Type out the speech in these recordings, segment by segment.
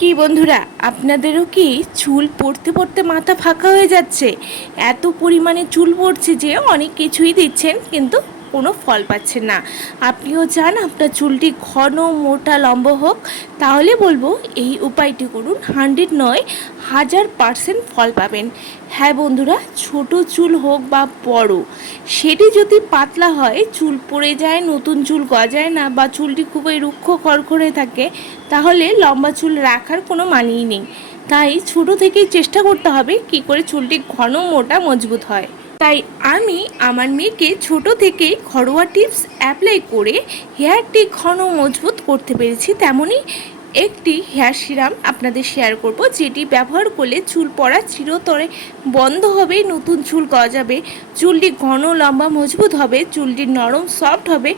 কি বন্ধুরা? আপনাদেরও কি চুল পড়তে পড়তে মাথা ফাঁকা হয়ে যাচ্ছে? এত পরিমাণে চুল পড়ছে যে অনেক কিছুই দিচ্ছেন, কিন্তু কোনো ফল পাচ্ছেন না। আপনিও চান আপনার চুলটি ঘন, মোটা, লম্বা হোক। তাহলে বলব এই উপায়টি করুন, হান্ড্রেড নয়, হাজার পার্সেন্ট ফল পাবেন। হ্যাঁ বন্ধুরা, ছোট চুল হোক বা বড়, সেটি যদি পাতলা হয়, চুল পড়ে যায়, নতুন চুল গজায় না বা চুলটি খুবই রুক্ষ খড়খড়ে থাকে, তাহলে লম্বা চুল রাখার কোনো মানেই নেই। তাই ছোট থেকেই চেষ্টা করতে হবে কি করে চুলটি ঘন, মোটা, মজবুত হয়। তাই আমি আমার মেয়েকে ছোট থেকেই ঘরোয়া টিপস অ্যাপ্লাই করে হেয়ারটি ঘন মজবুত করতে পেরেছি। তেমনই একটি হেয়ার সিরাম আপনাদের শেয়ার করব, যেটি ব্যবহার করলে চুল পড়া চিরতরে বন্ধ হবে, নতুন চুল গজাবে, চুলটি ঘন লম্বা মজবুত হবে, চুলটি নরম সফট হবে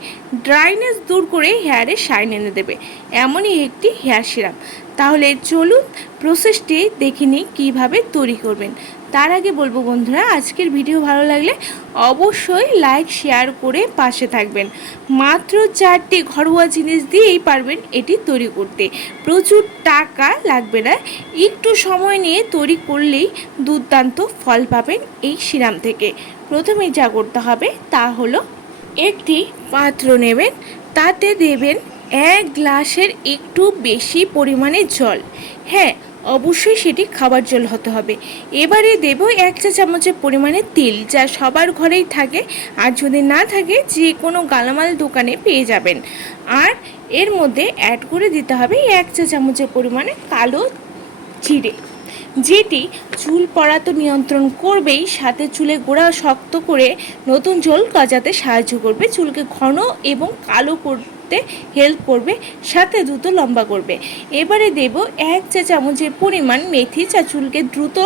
ড্রাইনেস দূর করে হেয়ারে শাইন এনে দেবে। এমনই একটি হেয়ার সিরাম। তাহলে চলুন প্রসেসটি দেখে নিই কীভাবে তৈরি করবেন। তার আগে বলব বন্ধুরা, আজকের ভিডিও ভালো লাগলে অবশ্যই লাইক, শেয়ার করে পাশে থাকবেন। মাত্র চারটি ঘরোয়া জিনিস দিয়েই পারবেন এটি তৈরি করতে। প্রচুর টাকা লাগবে না, একটু সময় নিয়ে তৈরি করলেই দুর্দান্ত ফল পাবেন এই সিরাম থেকে। প্রথমে যা করতে হবে তা হলো একটি পাত্র নেবেন, তাতে দেবেন এক গ্লাসের একটু বেশি পরিমাণে জল। হ্যাঁ অবশ্যই সেটি খাবার জল হতে হবে। এবারে দেব এক চা চামচের পরিমাণে তেল, যা সবার ঘরেই থাকে। আর যদি না থাকে যে কোনো গালামাল দোকানে পেয়ে যাবেন। আর এর মধ্যে অ্যাড করে দিতে হবে এক চা চামচের পরিমাণে কালো জিরে। যেটি চুল পড়া তো নিয়ন্ত্রণ করবেই, সাথে চুলে গোড়া শক্ত করে নতুন চুল গজাতে সাহায্য করবে, চুলকে ঘন এবং কালো করতে হেল্প করবে, সাথে দ্রুত লম্বা করবে। এবারে দেব এক চা চামচের পরিমাণ মেথি চা চুলকে দ্রুত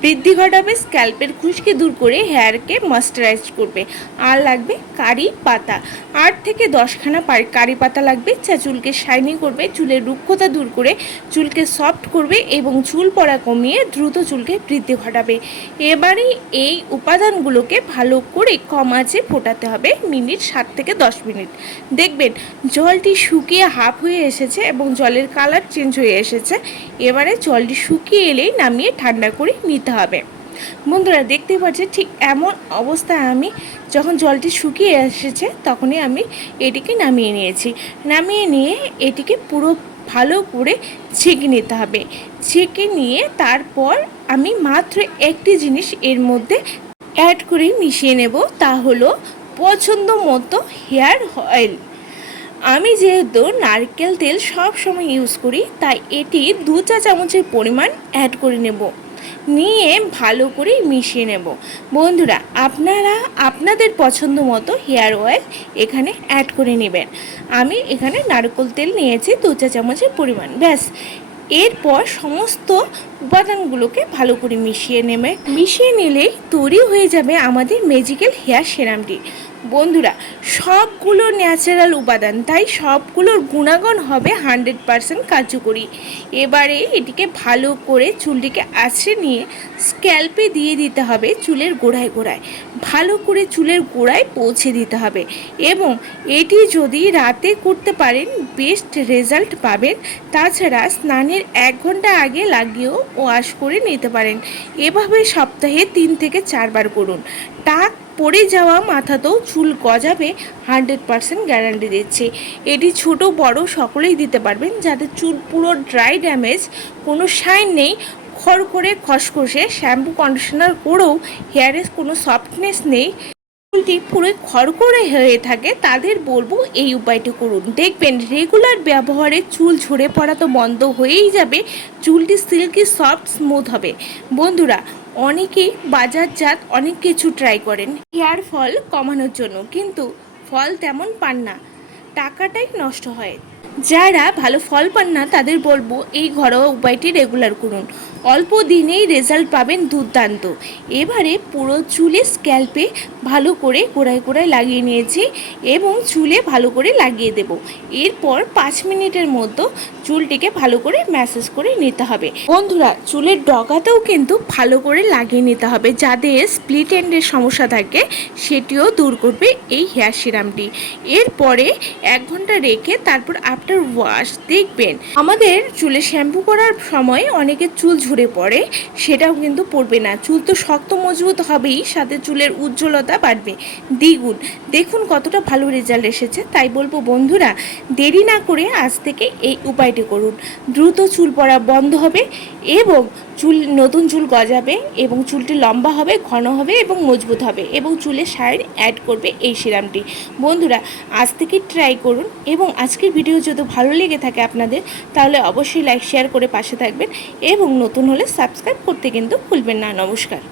বৃদ্ধি ঘটাবে, স্ক্যাল্পের খুশকি দূর করে হেয়ারকে ময়েশ্চারাইজ করবে। আর লাগবে কারি পাতা। আট থেকে দশখানা কারি পাতা লাগবে চা চুলকে শাইনি করবে, চুলের রুক্ষতা দূর করে চুলকে সফট করবে এবং চুল পড়া কমিয়ে দ্রুত চুলকে বৃদ্ধি ঘটাবে। এবারে এই উপাদানগুলোকে ভালো করে কম আঁচে ফোটাতে হবে মিনিট সাত থেকে দশ মিনিট। দেখবেন, জলটি শুকিয়ে হাফ হয়ে এসেছে এবং জলের কালার চেঞ্জ হয়ে এসেছে। এবারে জলটি শুকিয়ে এলেই নামিয়ে ঠান্ডা করে নিতে হবে। বন্ধুরা দেখতে পাচ্ছি ঠিক এমন অবস্থায় আমি যখন জলটি শুকিয়ে এসেছে, তখনই আমি এটিকে নামিয়ে নিয়েছি। নামিয়ে নিয়ে এটিকে পুরো ভালো করে ছেঁকে নিতে হবে। ছেঁকে নিয়ে তারপর আমি মাত্র একটি জিনিস এর মধ্যে অ্যাড করে মিশিয়ে নেব, তা হলো পছন্দ মতো হেয়ার অয়েল আমি যেহেতু নারকেল তেল সব সময় ইউজ করি, তাই এটি দু চা চামচের পরিমাণ অ্যাড করে নেব। নিয়ে ভালো করে মিশিয়ে নেব। বন্ধুরা, আপনারা আপনাদের পছন্দ মতো হেয়ার অয়েল এখানে অ্যাড করে নেবেন। আমি এখানে নারকেল তেল নিয়েছি দু চা চামচের পরিমাণ। ব্যাস, এরপর সমস্ত উপাদানগুলোকে ভালো করে মিশিয়ে নেবে। মিশিয়ে নিলেই তৈরি হয়ে যাবে আমাদের ম্যাজিক্যাল হেয়ার সেরামটি বন্ধুরা, সবগুলো ন্যাচারাল উপাদান, তাই সবগুলোর গুণাগুণ হবে হান্ড্রেড পারসেন্ট কার্যকরী। এবারে এটিকে ভালো করে চুলটিকে আছড়ে নিয়ে স্ক্যাল্পে দিয়ে দিতে হবে চুলের গোড়ায় গোড়ায়। ভালো করে চুলের গোড়ায় পৌঁছে দিতে হবে এবং এটি যদি রাতে করতে পারেন বেস্ট রেজাল্ট পাবেন। তাছাড়া স্নানের এক ঘণ্টা আগে লাগিয়েও ওয়াশ করে নিতে পারেন। এভাবে সপ্তাহে তিন থেকে চারবার করুন। টাক পড়ে যাওয়া মাথাতেও চুল গজাবে হান্ড্রেড পারসেন্ট গ্যারান্টি দিচ্ছি। এটি ছোট, বড় সকলেই দিতে পারবেন যাতে চুল পুরো ড্রাই ড্যামেজ, কোনো শাইন নেই খড় করে খসখসে, শ্যাম্পু, কন্ডিশনার করেও হেয়ারে কোনো সফটনেস নেই। চুলটি পুরো খড়খড়ে হয়ে থাকে, তাদের বলব এই উপায়টি করুন। দেখবেন, রেগুলার ব্যবহারে চুল ঝরে পড়া তো বন্ধ হয়েই যাবে, চুলটি সিল্কি, সফট, স্মুথ হবে। বন্ধুরা অনেকেই বাজারজাত অনেক কিছু ট্রাই করেন। হেয়ার ফল কমানোর জন্য, কিন্তু ফল তেমন পান না। টাকাটাই নষ্ট হয়। যারা ভালো ফল পান না, তাদের বলব এই ঘরোয়া উপায়টি রেগুলার করুন। অল্প দিনেই রেজাল্ট পাবেন দুর্দান্ত। এবারে পুরো চুলে স্ক্যাল্পে ভালো করে গোড়ায় গোড়ায় লাগিয়ে নিয়েছি এবং চুলে ভালো করে লাগিয়ে দেব। এরপর পাঁচ মিনিটের মতো চুলটিকে ভালো করে ম্যাসেজ করে নিতে হবে। বন্ধুরা, চুলের ডগাতেও কিন্তু ভালো করে লাগিয়ে নিতে হবে। যাদের স্প্লিট এন্ডের সমস্যা থাকে, সেটিও দূর করবে এই হেয়ার সিরামটি এরপরে এক ঘণ্টা রেখে তারপর আফটার ওয়াশ দেখবেন। আমাদের চুলে শ্যাম্পু করার সময় অনেকে চুল ঝরে পড়ে, সেটাও কিন্তু পড়বে না। চুল তো শক্ত মজবুত হবেই, সাথে চুলের উজ্জ্বলতা বাড়বে। দ্বিগুণ। দেখুন কতটা ভালো রেজাল্ট এসেছে, তাই বলব বন্ধুরা, দেরি না করে আজ থেকে এই উপায়টি করুন। দ্রুত চুল পড়া বন্ধ হবে এবং চুল, নতুন চুল গজাবে এবং চুলটি লম্বা হবে, ঘন হবে এবং মজবুত হবে এবং চুলে শাইন অ্যাড করবে এই সিরামটি। বন্ধুরা, আজ থেকে ট্রাই করুন এবং আজকের ভিডিও যদি ভালো লেগে থাকে আপনাদের, তাহলে অবশ্যই লাইক শেয়ার করে পাশে থাকবেন এবং নতুন হলে সাবস্ক্রাইব করতে কিন্তু ভুলবেন না। নমস্কার।